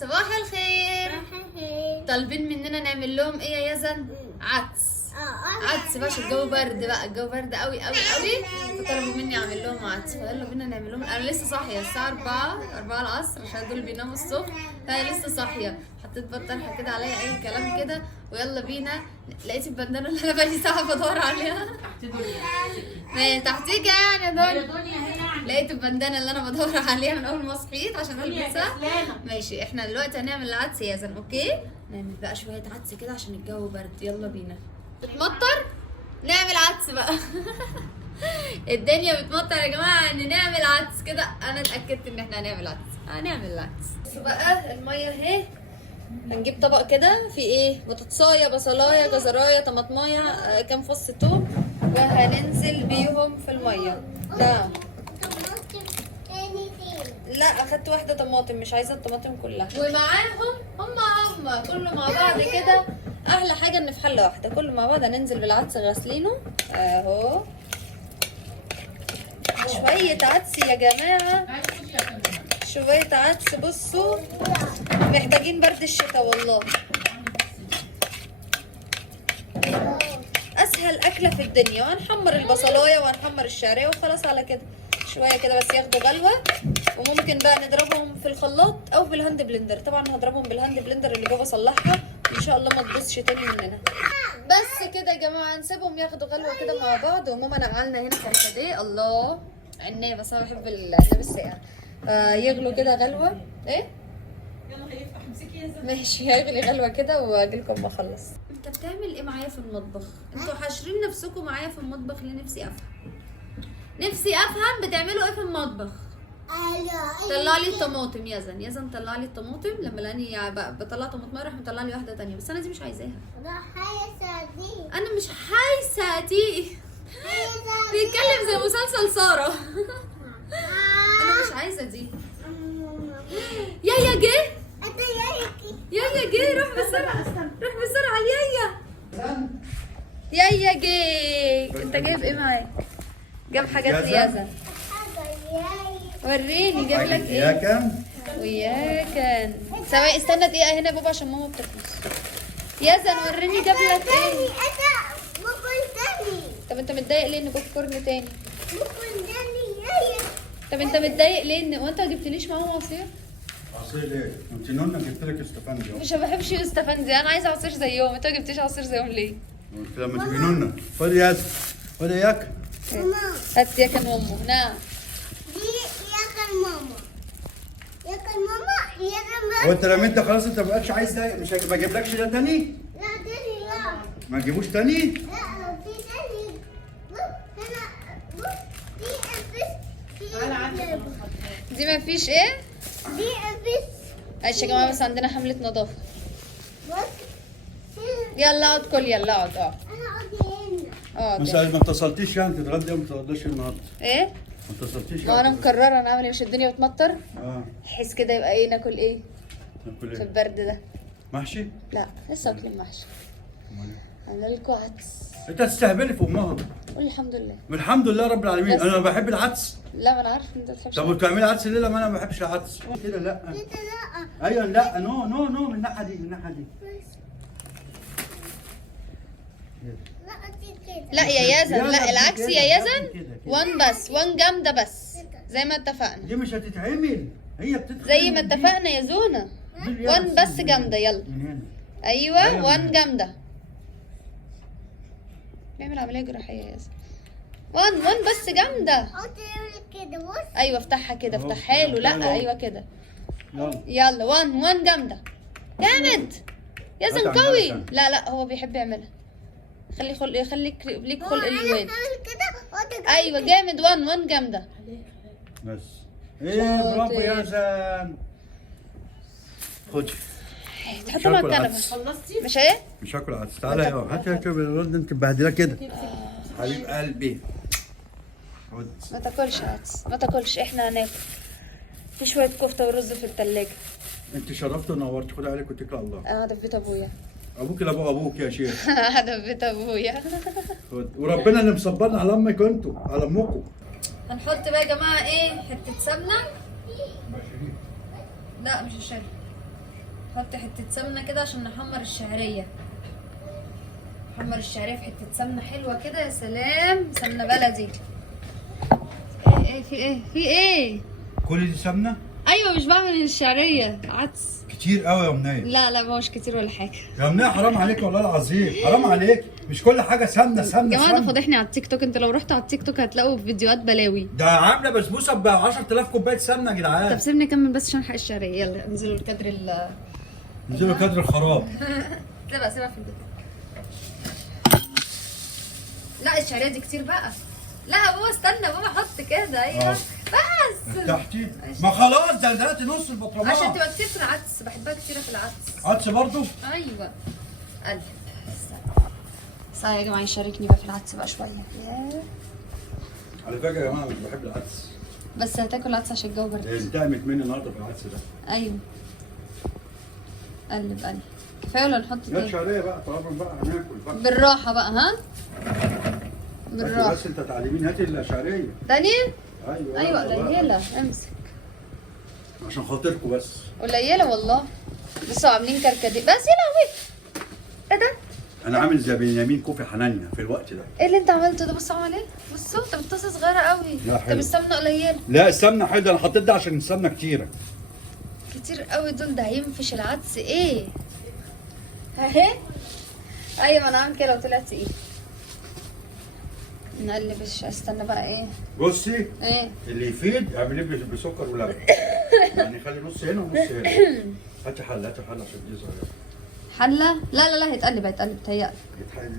صباح الخير. طالبين مننا نعمل لهم ايه يا يزن؟ عدس. عدس باشا، الجو برد بقى، الجو برد قوي قوي قوي، فطلبوا مني اعمل لهم عدس، فيلا بينا نعمل لهم. انا لسه صاحيه الساعه 4 العصر عشان دول بيناموا الصبح، فانا لسه صاحيه، حطيت بطارحه كده عليا اي كلام كده، ويلا بينا. لقيت البندانه اللي انا بقالي ساعه بدور عليها تحتيك يعني يا دنيا. لقيت البندانه اللي انا بدور عليها من اول ما صحيت عشان البسها. ماشي، احنا دلوقتي هنعمل العدس يا زن. اوكي، نعمل بقى شويه عدس كده عشان الجو برد. يلا بينا. بتمطر نعمل عدس بقى الدنيا بتمطر يا جماعه، ان نعمل عدس كده. انا اتاكدت ان احنا هنعمل عدس. بس بقى الميه اهي. هنجيب طبق كده فيه ايه؟ بطاطسايه، بصلايه، جزرايه، طماطمايه، كام فص توم، وهننزل بيهم في الميه. نعم. لا، اخدت واحده طماطم، مش عايزه الطماطم كلها. ومعاهم هم كله مع بعض كده. احلى حاجه ان في حله واحده كله مع بعض. هننزل بالعدس غاسلينه اهو. شويه عدس يا جماعه، شويه عدس. بصوا، محتاجين برد الشتاء والله. اسهل اكله في الدنيا. وهنحمر البصلايه وهنحمر الشعريه وخلاص على كده. شويه كده بس ياخدوا غلوه، وممكن بقى نضربهم في الخلاط او بالهاند بلندر. طبعا هضربهم بالهاند بلندر اللي جوه اصلحها ان شاء الله ما تبصش تاني مننا. بس كده يا جماعه، نسيبهم ياخدوا غلوه كده مع بعض. وماما نقعلنا هنا فرشديه. الله عنايه، بس انا بحب العناب الساقع. يغلوا كده غلوه. ايه يلا هيفتح، امسكي يا زلمه. ماشي، هيغلي غلوه كده واجيلكم ما اخلص. انت بتعمل ايه معايا في المطبخ؟ انتوا حاشرين نفسكم معايا في المطبخ ليه؟ نفسي افهم بتعملوا ايه في المطبخ. طلع لي الطماطم يا زن طلع لي الطماطم. لما لاني بطلع طماطم راح مطلع لي واحده تانية، بس انا دي مش عايزاها. انا مش حايسه دي بيتكلم زي مسلسل ساره انا مش عايزه دي. يايا جه روح بسرعه يايا جه. انت جايب ايه معاك؟ جاب حاجات يا زن. وريني جاب لك ايه. وياك سواء. استنى دقيقه هنا يا بابا عشان ماما بتخلص. يا زن وريني جاب لك ايه. طب انت متضايق ليه ان بوب كورن تاني؟ طب انت متضايق ليه ان وانت ما جبتليش معاهم عصير ايه؟ انت نونا جبت لك استفندي. مش بحبش استفندي، انا عايزه عصير زيهم. انت ما جبتيش عصير زيهم ليه؟ قلت لما تجي نونا خد يا خد ياك. هات ياك ماما. نعم وانت لما انت خلاص انت ما بقتش عايز ده، مش ما اجيبلكش ده تاني؟ ما تجيبوش تاني؟ دي ما فيش ايه؟ معلش يا جماعه، بس عندنا حمله نظافه. يلا اقعد كل، يلا اقعد بس ما اتصلتيش يعني تتغدى وما تتغداش النهارده؟ ايه؟ ما اتصلتيش ما انا مكرره. انا اعمل ايه؟ مش الدنيا بتمطر؟ بحيث كده يبقى ايه، ناكل ايه ناكل في ايه؟ البرد ده؟ محشي؟ لا لسه واكلين محشي. عامله لكم عدس. انت هتستهبلي في امها. قول الحمد لله. الحمد لله رب العالمين. انا بحب العدس. لا ما انا عارف ان انت بتحبش. طب بتعملي عدس ليه لما انا ما بحبش العدس؟ كده لا. ايوه لا، نو من الناحيه دي، لا يا يزن، لا العكس يا يزن. وان جامده بس زي ما اتفقنا. دي مش هتتعمل، هي بتتعمل زي ما اتفقنا يا زونا. وان بس جامده. يلا ايوه وان جامده. بيعمل عمليه جراحيه يا يزن. وان بس جامده. ايوه افتحها كده، افتحها له. لا ايوه كده. يلا وان جامده. جامد يزن قوي. لا هو بيحب يعملها. خليك ليك خلق الواد. ايوه جامد. وان جامده بس. ايه برافو يا زن. خدي تحطها مع الكنبه. خلصتي؟ مش ايه؟ مش هاكل عدس. تعالى يا هات شوف الولد انت مبهدله كده. حبيب قلبي. ما تاكلش عدس، ما تاكلش. احنا هناكل. في شويه كفته ورز في الثلاجه. انت شرفت ونورت. خد عليك واتكل على الله. انا قاعده في بيت ابويا. ابوك لا ابوك يا شيخ. قاعده في بيت ابويا. خد. وربنا اللي مصبرنا على امك انتوا، على امكم. هنحط بقى يا جماعه ايه؟ حته سمنه. لا مش الشاي. نحط حته سمنه كده عشان نحمر الشعريه. نحمر الشعريه في حته سمنه حلوه كده. يا سلام، سمنه بلدي. ايه في ايه في ايه؟ كل دي سمنه؟ ايوه، مش بعمل الشعريه عدس. كتير قوي يا منى. لا لا، ما هوش كتير ولا حاجه يا منى حرام عليك والله العظيم، حرام عليك، مش كل حاجه سمنه يا سمنه جماعه. ده سمنه. فضحني على التيك توك. انتوا لو رحتوا على التيك توك هتلاقوا فيديوهات بلاوي. ده عامله بسبوسه ب 10000 كوبايه سمنه يا طب جدعان. سيبني اكمل بس عشان حق الشعريه. يلا انزلوا الكادر نزلوا كادر الخراب. سيبها في البيت. لا الشعريه دي كتير بقى. لا يا بابا استنى، بابا حط كده. ايوه بس تحتي ما خلاص، ده دلوقتي نص البطرمان عشان تبقى كتير في العدس. بحبها كتير في العدس. عدس برضو. ايوه قلب. استنى يا جماعه، يشاركني بقى في العدس بقى شويه. على فكره يا جماعه مش بحب العدس، بس هتاكل عدس عشان الجو برد. انتقمت مني النهارده في العدس ده. ايوه قلب قلب. كفايه ولا نحط يا تاني؟ شعريه بقى طالما بقى هناكل بقى بالراحه بقى. ها هاتي بالراحه. بس انت تعلمين، هاتي الشعريه. تاني. ايوه ايوه بقى. قليله. امسك. عشان خاطركم بس. قليله والله. لسه عاملين كركديه بس. يا لهوي، ايه ده؟ انا عامل زي بنيامين كوفي حنانيا في الوقت ده. ايه اللي انت عملته ده؟ بصوا عمل ايه. بصوا انت بتطاسه صغيره قوي. لا، حلو. طب السمنه قليله. لا السمنه حلوه، انا حطيت ده عشان السمنه كتيره. كتير قوي دول. ده هينفش العدس ايه. اهي. ايوه ما انا عامل كده وطلع تقيل. نقلب استنى بقى. ايه بصي ايه اللي يفيد اعمليه بسكر ولبن. يعني خلي نص هنا ونص هنا. هاتي حله عشان دي صغيره. حله. لا لا لا، هيتقلب تهيألي.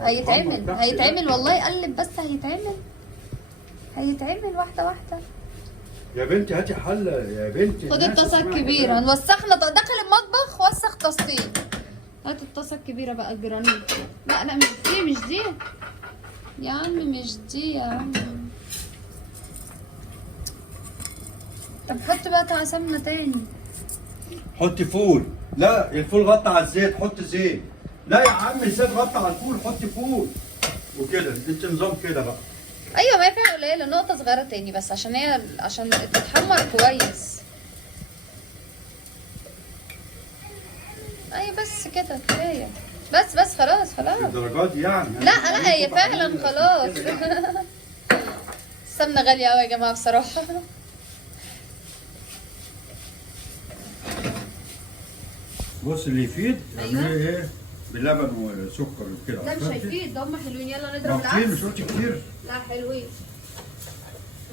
هيتعمل والله. قلب بس. هيتعمل واحده واحده. يا بنتي هاتي حله يا بنتي. خد الطاسه الكبيره. هنوسخنا داخل المطبخ. وسخ طاستين. هات الطاسه الكبيره بقى الجرانيل. لا لا، مش دي يا عم. مش دي يا عم. طب حط بقى سمنه تاني. حطي فول. لا الفول غطى على الزيت، حط زيت. لا يا عم الزيت غطى على الفول، حطي فول وكده. انت نظام كده بقى. ايوه ما هي فيها قليله. نقطه صغيره تاني بس عشان تتحمر كويس. ايوه بس كده كفايه. بس خلاص. الدرجات دي يعني. لا هي فعلا خلاص. السمنه غاليه قوي يا جماعه بصراحه. بص اللي يفيد أيوة. اعمليه ايه بلبن وسكر وكده. ده مش هيفيد. ده هم حلوين. يلا نضرب كتير، العدس. مش قلت كتير. لا حلوين.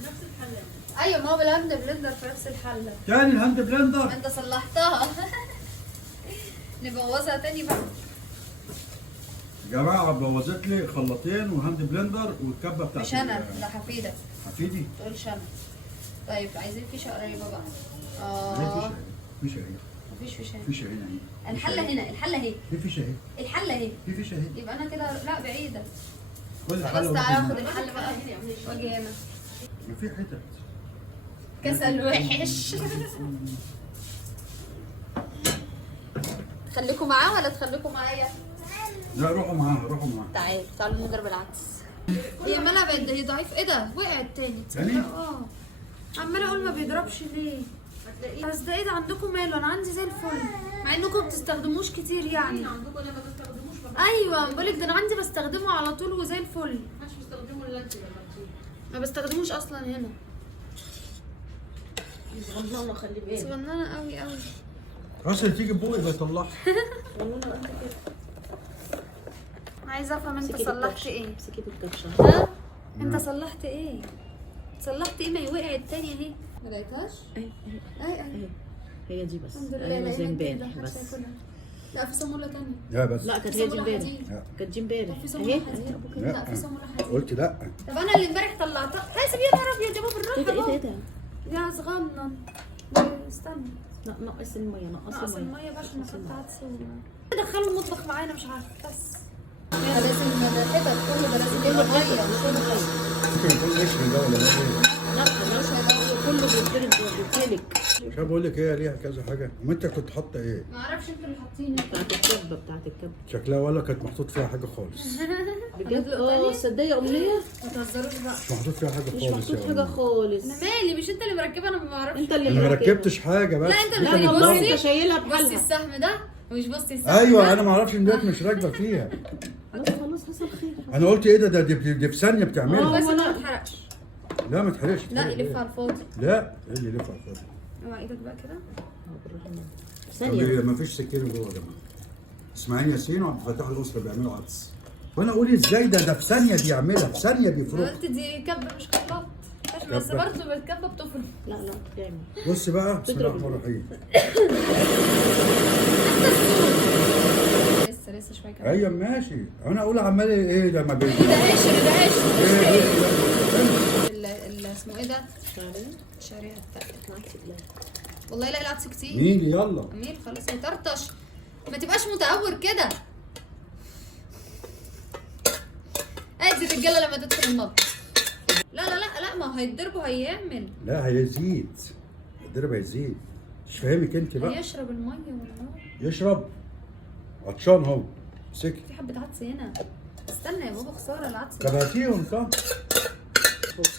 نفس الحله. ايوه ما هو بالهاند بلندر في نفس الحله. تاني الهاند بلندر. انت صلحتها. نبوظها تاني بقى. جماعه بوظت لي خلاطين وهاند بلندر والكبه بتاعت مش انا، ده حفيدك. حفيدي. تقولش انا. طيب عايزين فيشه قريبه بقى. فيشه اهي. مفيش فيشه. فيشه هنا اهي. الحله هنا. الحله اهي. في فيشه اهي. الحله اهي. في فيشه اهي. يبقى انا كده لا بعيده. خد خلاص الحله تعالى وخد اخد الحل بقى. واجي هنا. في حتت. كسل وحش. تخليكم معاه ولا تخليكم معايا؟ لا روحوا معاها. تعالوا نضرب العدس. هي مالها بقت. هي ضعيف. ايه ده؟ وقعت تاني. تاني؟ عماله اقول ما بيضربش ليه. بس ده ايه ده عندكم ماله؟ انا عندي زي الفل. مع انكم ما بتستخدموش كتير يعني. عندكم اللي ما بتستخدموش ايوه بقولك ده انا عندي بستخدمه على طول وزي الفل. مش بيستخدموا الا انت. ما بستخدموش اصلا هنا. صغننه خلي بالك. صغننه قوي. راس اللي تيجي بوقي بيطلعها. عايزه افهم انت صلحت ايه. مسكت الكبشه. ها انت صلحت ايه؟ ما هي وقعت تاني اهي. ما لقيتهاش؟ اي هي دي بس. الحمد لله. ايوه زي لقينا امبارح كده، بس. محدش هياكلها. لا في صامولة تانية. لا بس. لا كانت هي دي امبارح. كانت دي امبارح. في صامولة اهي. حديد. لا. لا في صامولة حديد. قلت لا. طب انا اللي امبارح طلعتها. حاسب يا نهار ابيض يا بابا بالراحه ايه ده بقى. يا صغنن. استنى. لا نقص الميه نقص الميه بقى عشان نحط عدس. دخلوا المطبخ معانا مش عارفه بس. ده لازم. ده حتت كله. ده لازم يبقى ميه. ممكن يكون قشر ده ولا ده. لا لا خلاص هو كله بيتفلك. مش بقول لك ايه ليها كذا حاجه، وما انت كنت حاطه ايه؟ ما اعرفش انتوا اللي حاطين بتاعت الكبه شكلها ولا كانت محطوط فيها حاجه خالص. بجد. صدقي يا امنيه ما تهزروش بقى. مش محطوط فيها حاجه مش خالص محطوط يا حاجه أمي. خالص. انا مالي، مش انت اللي مركبه، انا ما اعرفش. انت اللي انا ما مركبة. ركبتش حاجه بس. لا انت اللي لا مركبة. والله بصي انت شايلها بصي بحالها. السهم ده ومش بصي السهم ايوه ده. انا ما اعرفش ان ديت مش راكبه فيها. خلاص حصل خير. انا قلت ايه ده دي في ثانيه بتعملها. بس ولا- ما تحرقش. لا ما تحرقش. لا تحرق يلف إيه؟ على الفاضي. لا ايه اللي يلف على الفاضي؟ اوعى ايدك بقى كده. ثانيه. ما فيش سكينه جوه يا جماعه. اسماعيل ياسين وعبد الفتاح الاسره بيعملوا عدس. وانا اقول ازاي ده في ثانيه بيعملها، في ثانيه انا بيفرق. قلت دي كبه مش خلاط. بس كبة. برضه بالكبه بتفرق. لا بتعمل. بص بقى بسم الله الرحمن الرحيم. لسه شويه كمان. ايوه ماشي، انا اقول عمال ايه ده ما بين ده قشر ده قشر. ايه اسمه ايه ده؟ شعريه. الشعريه بتاعتك. معاكي بلا. والله لا العدس كتير. مين يلا امير خلاص هيطرطش. ما تبقاش متهور كده. ادي الرجاله لما تدخل المطبخ. لا ما هو هيتضربوا هيعمل. لا هيزيد الضرب هيزيد. مش فاهمك انت بقى. هيشرب الميه والنار. يشرب عطشان هو سكت. في حبه عدس هنا. استنى يا بابا خساره العدس طب ده. هاتيهم صح.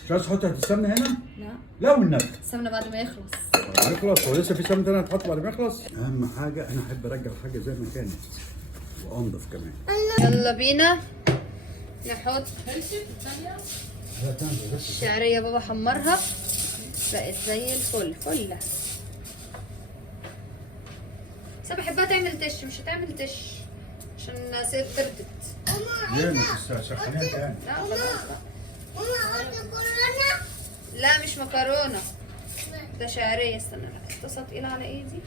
مش عايز تحط السمنه هنا؟ لا لا والنبي السمنه بعد ما يخلص. يخلص. هو لسه في سمنه تانيه هتحط بعد ما يخلص؟ اهم حاجه انا احب ارجع الحاجه زي ما كانت وانضف كمان. يلا بينا نحط الشعريه. بابا حمرها بقت زي الفل فله. بس انا بحبها تعمل تش، مش هتعمل تش عشان سيف تردت. ليه ما تسخنيها تاني؟ لا خلاص بقى. لا مش مكرونه ده شعريه. استنى لا الطاسه تقيله على ايدي.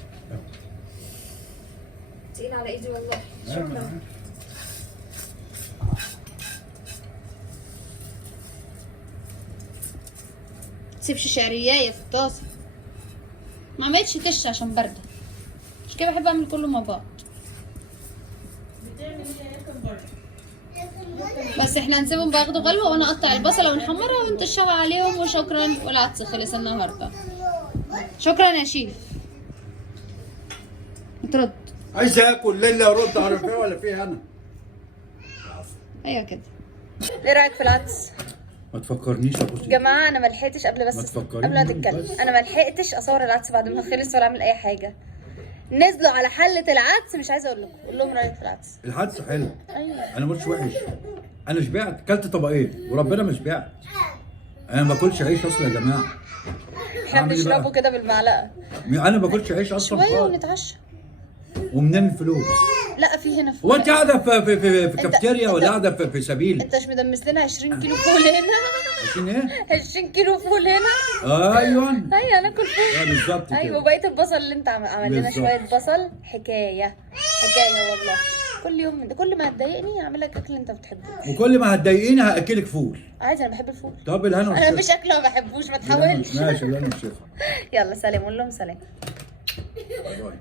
تقيله على ايدي والله. شكرا. تسيبش شعريايه في الطاسه. ما عملتش تش عشان بارده، مش كده بحب اعمل كله مع بعض. بس احنا هنسيبهم بياخدوا غلوه وانا اقطع البصله ونحمرها ونطشها عليهم وشكرا. والعدس خلص النهارده. شكرا يا شيف. ترد. عايز اكل ليله ورد على فيها ولا فيها انا؟ ايوه كده. ايه رايك في العدس؟ ما تفكرنيش يا بصي. جماعه انا ما لحقتش قبل ما بس تفكريش قبل ما تتكلم بس. انا ما لحقتش اصور العدس بعد ما خلص ولا اعمل اي حاجه. نزلوا على حله العدس. مش عايزه اقول لكم. قول لهم رايك في العدس. الحدس حلو. ايوه انا مش وحش. انا شبعت كلت طبقين وربنا ما شبعت. انا ما باكلش عيش اصلا يا جماعه. احنا أعمل إيه بقى؟ بنشربه كده بالمعلقه انا ما باكلش عيش اصلا شويه خالص. ونتعشى. ومنين الفلوس؟ لا في هنا هو انت قاعده في أنت- كافتيريا ولا قاعده في سبيل؟ انت مش مدمس لنا 20 كيلو فول هنا. عشان ايه؟ 20 كيلو فول هنا. ايوه ايوه هناكل فول. بالظبط كده. ايوه بقيه البصل اللي انت عمل لنا بالظبط. شويه بصل. حكايه والله. كل يوم من ده. كل ما هتضايقني هعمل لك اكل انت بتحبه. وكل ما هتضايقيني هاكلك فول. عادي انا بحب الفول. طب الهنا انا والشفا. مفيش اكل ما بحبوش ما تحاولش. ماشي الهنا والشفا. يلا سلام. قول لهم سلام. باي باي.